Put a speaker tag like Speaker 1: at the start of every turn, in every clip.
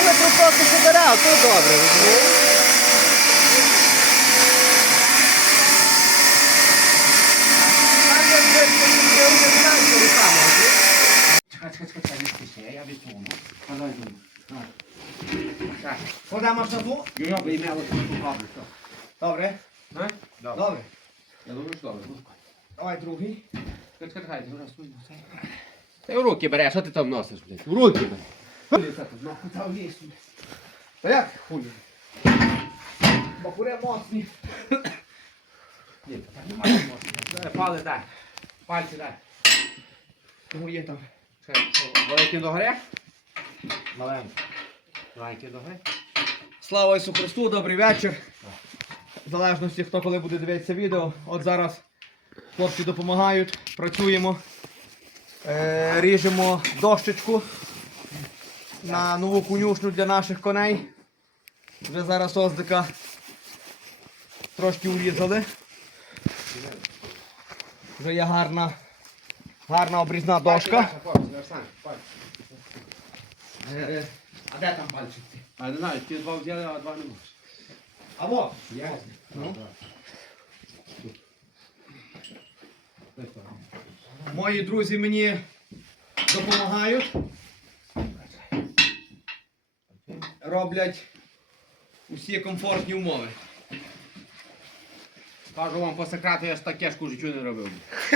Speaker 1: кілометрів просто що бере, а то добре, розумієш?
Speaker 2: Чекай, не спіши, я відсуну.
Speaker 1: Кладемо аж на ту?
Speaker 2: Йоби, ім'я ось покажу, що.
Speaker 1: Добре. Добре.
Speaker 2: Я думаю, що добре.
Speaker 1: Давай другий.
Speaker 2: Чекай, ти раз суй. Ти в руки бери, а що ти там носиш, блядь? В руки бери.
Speaker 1: Та як хулі? Бакуре моцні.
Speaker 2: Ні, так немає моцно. Пали дай. Пальці дай.
Speaker 1: Тому є там.
Speaker 2: Великий догори? Маленький. Маленький догори?
Speaker 1: Слава Ісусу Христу, добрий вечір. В залежності, хто коли буде дивитися відео. От зараз хлопці допомагають, працюємо. Ріжемо дощечку на нову конюшню для наших коней. Вже зараз оздика трошки урізали. Вже є гарна обрізна дошка. А де там пальчики?
Speaker 2: А не знаю, ті два взяли, а два не можеш.
Speaker 1: А во!
Speaker 2: Є?
Speaker 1: Ну. Мої друзі мені допомагають. Роблять усі комфортні умови.
Speaker 2: Кажу вам по секрету, я ж таке ж в життю не робив.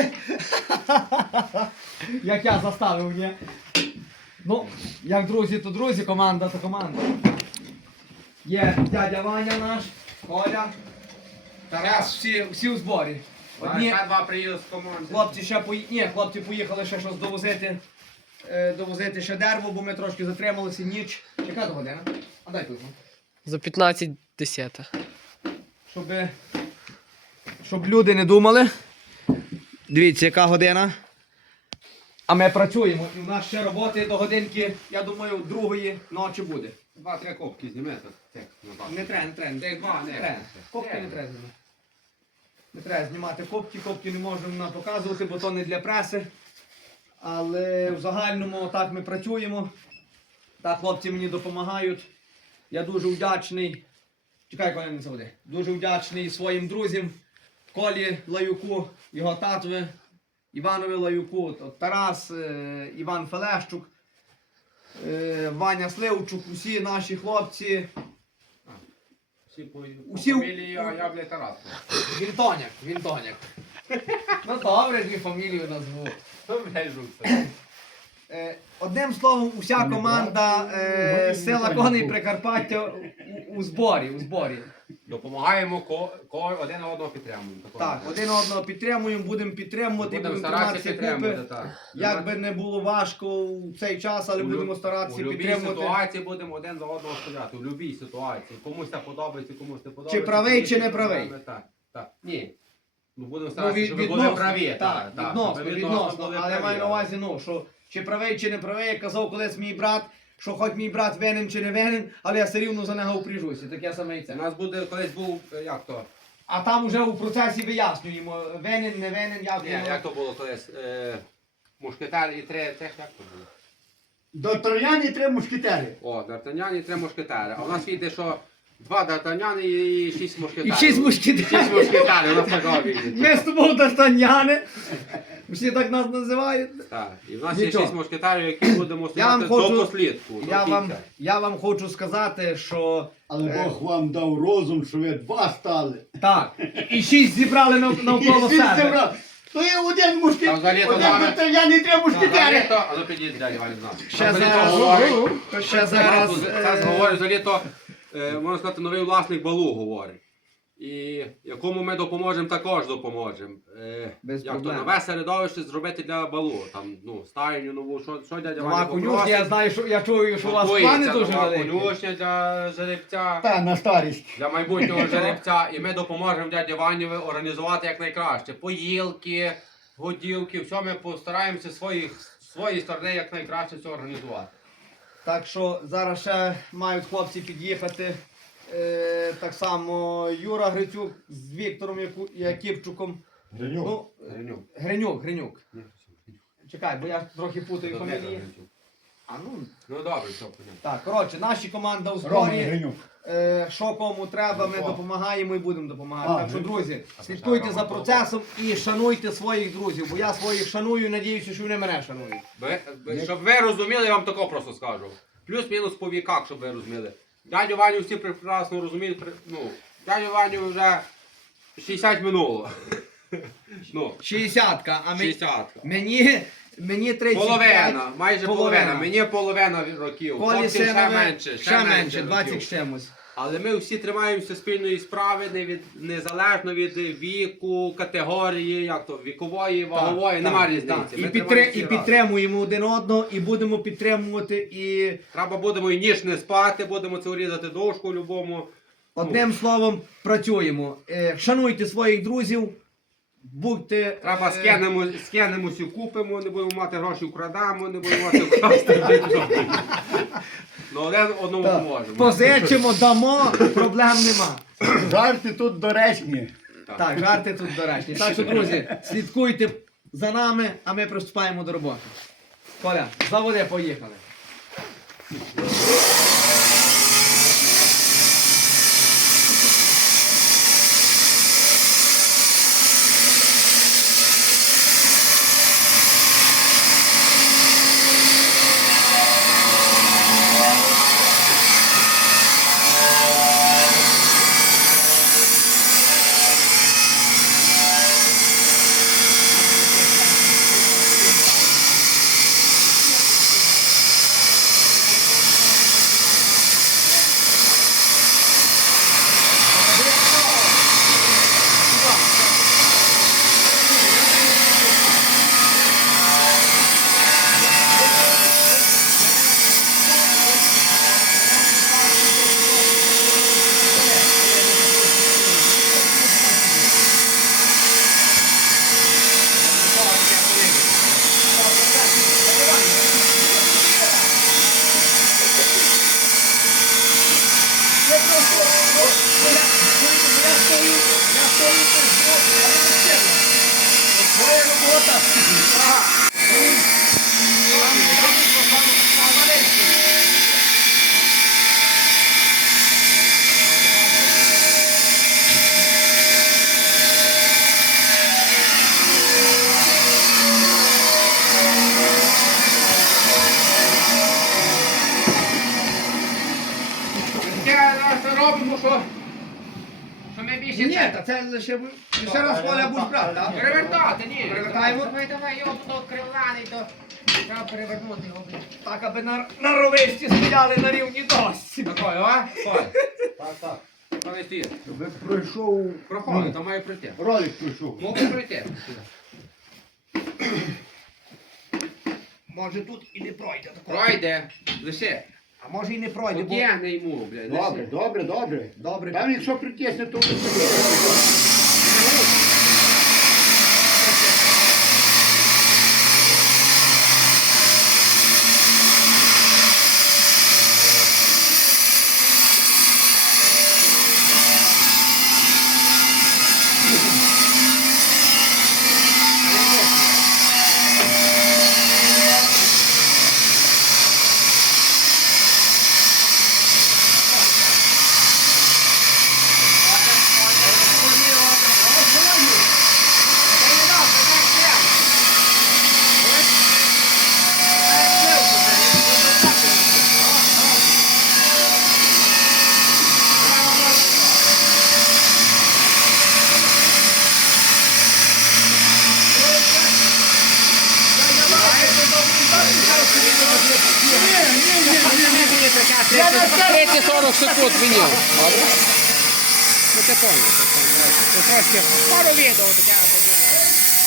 Speaker 1: Як я заставив, ні? Ну, як друзі, то друзі, команда, то команда. Є дядя Ваня наш, Коля, Тарас, всі у зборі. Одні
Speaker 2: Ще два приїзди з команди.
Speaker 1: хлопці ще хлопці поїхали ще щось довозити ще дерево, бо ми трошки затрималися, ніч. Яка то година? А дай тут.
Speaker 3: За 15:10.
Speaker 1: Щоб люди не думали. Дивіться, яка година. А ми працюємо. І в нас ще роботи до годинки, я думаю, другої ночі буде.
Speaker 2: Два-три копки зніме.
Speaker 1: Не треба.
Speaker 2: Де два, не
Speaker 1: треба. Копки не треба знімати. Не треба знімати копки не можна нам показувати, бо то не для преси. Але в загальному так ми працюємо. Так хлопці мені допомагають. Я дуже вдячний. Чекай, коли не заводи. Дуже вдячний своїм друзям. Колі Лаюку, його татові, Іванові Лаюку, Тарас, Іван Фелещук, Ваня Сливчук, усі наші хлопці.
Speaker 2: Всі по
Speaker 1: Усі-
Speaker 2: фамілії, а я, блядь, Тарас.
Speaker 1: Вінтоняк. Ну добре, дві фамілії назву.
Speaker 2: Блядь, жук.
Speaker 1: Одним словом, уся команда Сила коней Прикарпаття у зборі.
Speaker 2: Допомагаємо, один одного підтримуємо.
Speaker 1: Так, один одного підтримуємо, будемо підтримувати,
Speaker 2: Будемо
Speaker 1: будемо
Speaker 2: старатися
Speaker 1: триматися
Speaker 2: підтримувати,
Speaker 1: купи.
Speaker 2: так.
Speaker 1: Як би не було важко в цей час, але будемо старатися
Speaker 2: У будь-якій
Speaker 1: підтримувати.
Speaker 2: ситуації будемо один за одного стояти. У будь-якій ситуації. Комусь це подобається, комусь не подобається.
Speaker 1: Чи правий, чи не правий?
Speaker 2: Так. Ні. Ну будемо
Speaker 1: Ну,
Speaker 2: старатися, щоб ви були
Speaker 1: відносно,
Speaker 2: праві.
Speaker 1: так,
Speaker 2: щоб ви
Speaker 1: відносно.
Speaker 2: були
Speaker 1: Але
Speaker 2: праві.
Speaker 1: маю на увазі, що чи правий, чи не правий, як казав колись мій брат, що хоч мій брат винен чи не винен, але я все рівно за нього впряжуся. Таке саме і
Speaker 2: У
Speaker 1: це.
Speaker 2: нас буде, колись був, як то?
Speaker 1: А там уже у процесі вияснюємо, винен, не винен, як
Speaker 2: Ні,
Speaker 1: воно.
Speaker 2: як то було колись? Мушкетар і три, це як то було?
Speaker 4: Д'Артаньян і три мушкетери.
Speaker 2: О, Д'Артаньян і три мушкетари. А у нас вийде, що два Д'Артаньяни і шість мушкетарів.
Speaker 1: І 6 мушкетерів.
Speaker 2: Шість мушкетарів, у нас такого вийде.
Speaker 1: Ми з тобою д'Артаньяни. Всі так нас називають.
Speaker 2: Так, і в нас є
Speaker 1: Нічого.
Speaker 2: 6 мушкетарів, які будемо
Speaker 1: Я вам
Speaker 2: стояти
Speaker 1: хочу-
Speaker 2: до послідку. до кінця.
Speaker 1: Я вам хочу сказати, що
Speaker 4: Але Бог вам дав розум, що ви два стали.
Speaker 1: так, і 6 зібрали навколо
Speaker 4: всі
Speaker 1: себе.
Speaker 4: зібрали. То є один мушкет,
Speaker 2: Там взагалі то
Speaker 4: один
Speaker 2: нами-
Speaker 4: Д'Артаньян і три мушкетери.
Speaker 2: А ну підійдіть далі, Валя, знав.
Speaker 1: Ще зараз,
Speaker 2: Зараз говорить, взагалі то, можна сказати, новий власник балу говорить. І якому ми допоможемо, також допоможемо.
Speaker 1: Без
Speaker 2: Як то
Speaker 1: проблем.
Speaker 2: нове середовище зробити для балу. Там, стайню нову, що дядя
Speaker 1: Нова
Speaker 2: Ваня
Speaker 1: конюшня, я знаю, що я чую, що у вас
Speaker 2: Готується
Speaker 1: плани дуже
Speaker 2: нова
Speaker 1: великі.
Speaker 2: конюшня для жеребця.
Speaker 4: Та, на старість.
Speaker 2: Для майбутнього жеребця, і ми допоможемо дяді Ванєві організувати якнайкраще. Поїлки, годівки, все ми постараємося з своєї сторони якнайкраще це організувати.
Speaker 1: Так що зараз ще мають хлопці під'їхати. Так само Юра Грицюк з Віктором Яківчуком.
Speaker 4: Гринюк.
Speaker 1: Ну, Гринюк. Чекай, бо я трохи путаю фамілії. А ну,
Speaker 2: Ну добре, все, понятно.
Speaker 1: так, коротше, наша команда у
Speaker 4: Рома
Speaker 1: зборі.
Speaker 4: Гринюк.
Speaker 1: Що кому треба, ми
Speaker 4: О.
Speaker 1: допомагаємо і будемо допомагати.
Speaker 4: А,
Speaker 1: Так що,
Speaker 4: ви-
Speaker 1: друзі, слідкуйте за процесом і шануйте своїх друзів, бо я своїх шаную і надіюся, що вони мене шанують.
Speaker 2: Щоб ви розуміли, я вам тако просто скажу. Плюс-мінус по віках, щоб ви розуміли. Дядю Ваню всі прекрасно розуміють. Ну, дядю Ваню вже 60 минуло. Ну,
Speaker 1: 60-ка, а
Speaker 2: 60.
Speaker 1: мені 35.
Speaker 2: Половина, майже половина. Мені половина років.
Speaker 1: Колі
Speaker 2: Хлопців
Speaker 1: ще
Speaker 2: менше.
Speaker 1: ще менше, 20
Speaker 2: років.
Speaker 1: з чимось.
Speaker 2: Але ми всі тримаємося спільної справи, незалежно від віку, категорії, як то, вікової, вагової,
Speaker 1: Так,
Speaker 2: нема
Speaker 1: так,
Speaker 2: різниці.
Speaker 1: так.
Speaker 2: Ми
Speaker 1: І
Speaker 2: тримаємося разом.
Speaker 1: підтримуємо один одного, і будемо підтримувати. І
Speaker 2: Треба будемо і ніж не спати, будемо це урізати дошку в любому.
Speaker 1: одним словом працюємо. Шануйте своїх друзів, будьте.
Speaker 2: Треба скинемося, купимо, не будемо мати гроші, вкрадемо, не будемо мати вкрасти. Ну, один одному
Speaker 1: Так,
Speaker 2: поможемо.
Speaker 1: позичимо, дамо, проблем нема.
Speaker 4: Жарти тут доречні.
Speaker 1: Так, жарти тут доречні. Так що, друзі, слідкуйте за нами, а ми приступаємо до роботи. Коля, заводи, поїхали.
Speaker 2: Таке робимо, що ми більше
Speaker 1: Ні, та це лише ще раз Коля будь брати, так?
Speaker 2: перевертати, ні.
Speaker 1: Перевертаємо.
Speaker 5: Давай його тут кривляний, то треба перевернути його, блін.
Speaker 1: Так, аби на ровисті стояли на рівні досі.
Speaker 2: Такою, а? Коль,
Speaker 4: Так, так.
Speaker 2: коли стоїть.
Speaker 4: Щоб пройшов.
Speaker 2: Проходить, то має пройти.
Speaker 4: Ролик пройшов.
Speaker 2: Мог пройти.
Speaker 1: Може тут і не пройде такого.
Speaker 2: Пройде. Лише.
Speaker 1: А може і не пройде, бо...
Speaker 2: Потягне йому, блядь.
Speaker 4: Добре, добре, добре.
Speaker 1: Добре.
Speaker 4: Там якщо притисне, то
Speaker 3: Я на 30-40 секунд мені.
Speaker 2: Ну це понял, це понял. Це трошки пару відео таке поділо.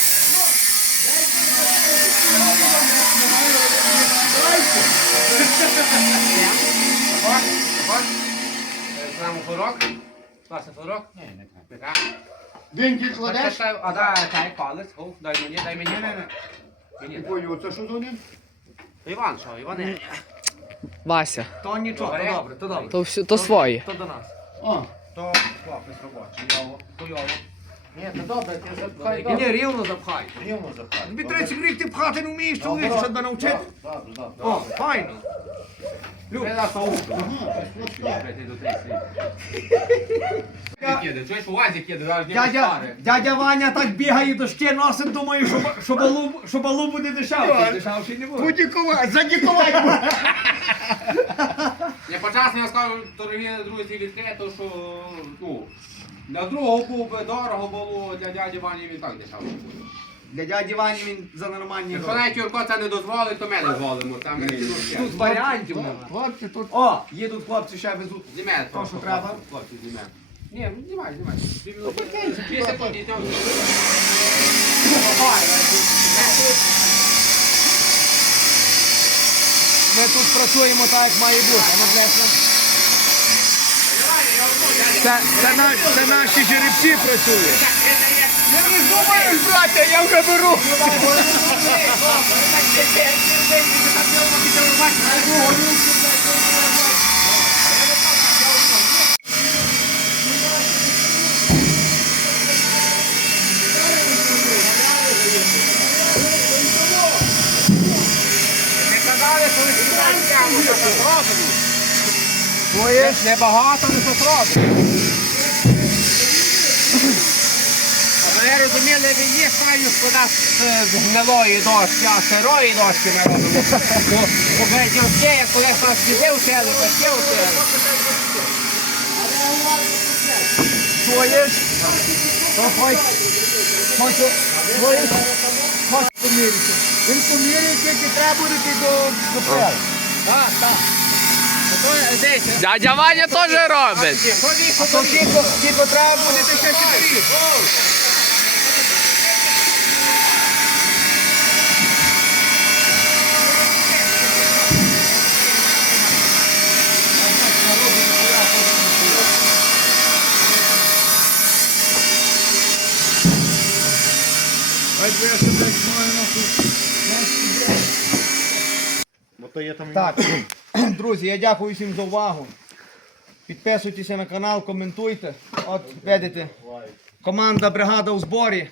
Speaker 2: Знаємо флорок? Класний флорок? Ні, не треба.
Speaker 4: Вінки кладеш?
Speaker 2: А дай палець, дай мені. Мені.
Speaker 4: Ой, оце що за один?
Speaker 2: Іван, що? Іване?
Speaker 3: Вася.
Speaker 1: То нічого, то
Speaker 2: Добре.
Speaker 1: добре, то добре.
Speaker 3: То, все, то своє.
Speaker 1: То до нас.
Speaker 4: А,
Speaker 2: То хлопець робочий, його, хуйово.
Speaker 4: Ні, то добре, ти запхай
Speaker 1: Ні,
Speaker 4: добре.
Speaker 1: рівно запхай.
Speaker 4: Рівно запхай.
Speaker 1: Тобі 30 гріх ти пхати не вмієш, чоловік, що тебе навчити.
Speaker 4: Добре, добре.
Speaker 1: О, файно.
Speaker 2: Ти нас наукав. Чуєш, у вазик їде, зараз не
Speaker 1: Дядя Ваня так бігає, дошки носить, думає, що балу буде дешевший. Дешевший не буде.
Speaker 4: Будь-якувати, задікувати буде.
Speaker 2: Я почасно я скажу, дорогі друзі, відкрито, що ну, для другого був би дорого було, для дяді Вані він так дешево буде.
Speaker 1: Для дяді Вані він за нормальні
Speaker 2: Якщо
Speaker 1: гроші.
Speaker 2: навіть Юрко це не дозволить, то ми дозволимо. Там ми
Speaker 1: Тут варіантів нема.
Speaker 4: Хлопці, тут
Speaker 1: О, їдуть хлопці ще везуть.
Speaker 2: Зіме,
Speaker 1: То, що треба.
Speaker 2: Хлопці, зіме. Ні, ну знімай. 2 секунди, йдемо.
Speaker 1: Ми тут працюємо так, як має бути. А ну, власне. Це наші жеребці працюють.
Speaker 4: не думаєш, брате, я вже беру.
Speaker 2: Ми казали, що ви сюди зробимо. Твоє ж небагато, але що зробимо. Ви розуміли, ви є знаю, що нас з гнилої дошки, а сирої дошки ми робимо. Бо дівки, як колись нас діди вчили, батьки вчили.
Speaker 1: Чуєш? То хоч поміряти. Він поміряє, тільки треба буде до пера.
Speaker 2: Так, так.
Speaker 3: Дядя Ваня теж робить.
Speaker 1: А то тільки треба буде ще 4.
Speaker 4: Бо то є там...
Speaker 1: Так, друзі, я дякую всім за увагу. Підписуйтеся на канал, коментуйте. От, видите, команда, бригада у зборі.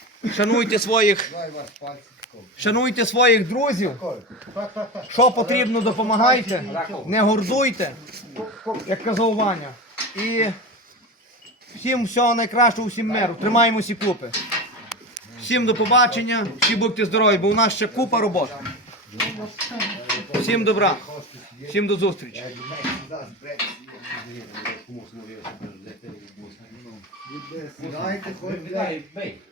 Speaker 1: Шануйте своїх друзів. Що потрібно, допомагайте. Не гордуйте, як казав Ваня. І всім всього найкращого, всім миру. Тримаємося купи. Всім до побачення, всі будьте здорові, бо у нас ще купа роботи. Всім добра, всім до зустрічі.
Speaker 4: Дайте, хоч,